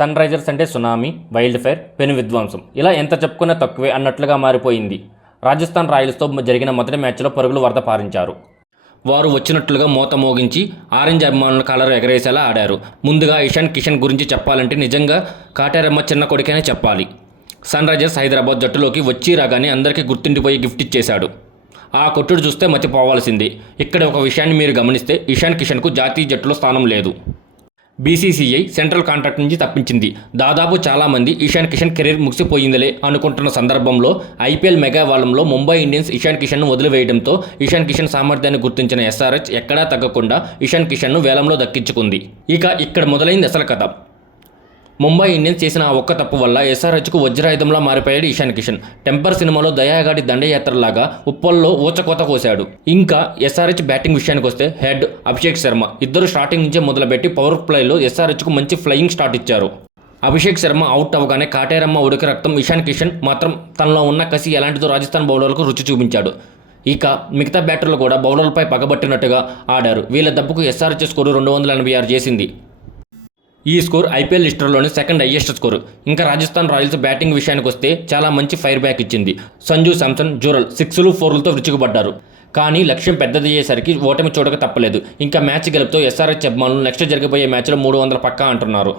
Sun Risers అంటే tsunami, wild fire, పెను విధ్వంసం, ఇలా ఎంత చెప్పుకున్నా తక్కువే అన్నట్లుగా మారిపోయింది. రాజస్థాన్ రాయల్స్తో జరిగిన మొదటి మ్యాచ్లో పరుగులు వరద పారించారు. వారు వచ్చినట్లుగా మోత మోగించి ఆరెంజ్ అభిమానుల కలర్ ఎగరేసేలా ఆడారు. ముందుగా ఇషాన్ కిషన్ గురించి చెప్పాలంటే నిజంగా కాటేరమ్మ చిన్న కొడుకనే చెప్పాలి. సన్ రైజర్స్ హైదరాబాద్ జట్టులోకి వచ్చి రాగానే అందరికీ గుర్తుండిపోయి గిఫ్ట్ ఇచ్చేశాడు. ఆ కొట్టుడు చూస్తే మతిపోవాల్సిందే. ఇక్కడ ఒక విషయాన్ని మీరు గమనిస్తే ఇషాన్ కిషన్కు జాతీయ జట్టులో స్థానం లేదు. బీసీసీఐ సెంట్రల్ కాంట్రాక్ట్ నుంచి తప్పించింది. దాదాపు చాలామంది ఇషాన్ కిషన్ కెరీర్ ముగిసిపోయిందిలే అనుకుంటున్న సందర్భంలో ఐపీఎల్ మెగా వాలంలో ముంబై ఇండియన్స్ ఇషాన్ కిషన్ను వదిలివేయడంతో ఇషాన్ కిషన్ సామర్థ్యాన్ని గుర్తించిన ఎస్ఆర్హెచ్ ఎక్కడా తగ్గకుండా ఇషాన్ కిషన్ను వేలంలో దక్కించుకుంది. ఇక్కడ మొదలైంది అసలు కథ. ముంబై ఇండియన్స్ చేసిన ఆ ఒక్క తప్పు వల్ల ఎస్ఆర్హెచ్కు వజ్రాయుధంలా మారిపోయాడు ఇషాన్ కిషన్. టెంపర్ సినిమాలో దయాగాడి దండయాత్రలాగా ఉప్పల్లో ఊచకోత కోశాడు. ఇంకా ఎస్ఆర్హెచ్ బ్యాటింగ్ విషయానికి వస్తే హెడ్ అభిషేక్ శర్మ ఇద్దరు స్టార్టింగ్ నుంచే మొదలుపెట్టి పవర్ ప్లేలో ఎస్ఆర్హెచ్కు మంచి ఫ్లయింగ్ స్టార్ట్ ఇచ్చారు. అభిషేక్ శర్మ అవుట్ అవగానే కాటేరమ్మ ఉడికి రక్తం ఇషాన్ కిషన్ మాత్రం తనలో ఉన్న కసి ఎలాంటిదో రాజస్థాన్ బౌలర్లకు రుచి చూపించాడు. ఇక మిగతా బ్యాటర్లు కూడా బౌలర్లపై పగబట్టినట్టుగా ఆడారు. వీళ్ళ దెబ్బకు ఎస్ఆర్హెచ్ స్కోరు 286 చేసింది. ఈ స్కోర్ ఐపీఎల్ హిస్టరీలోని సెకండ్ హైయెస్ట్ స్కోరు. ఇంకా రాజస్థాన్ రాయల్స్ బ్యాటింగ్ విషయానికి వస్తే చాలా మంచి ఫైర్ బ్యాక్ ఇచ్చింది. సంజు శాంసన్, జూరల్ 6లు 4లతో విరుచుకుపడ్డారు. కానీ లక్ష్యం పెద్దదయ్యేసరికి ఓటమి చూడక తప్పలేదు. ఇంకా మ్యాచ్ గెలుపుతో ఎస్ఆర్హెచ్ అభిమానులు నెక్స్ట్ జరగబోయే మ్యాచ్లో 300 పక్కా అంటున్నారు.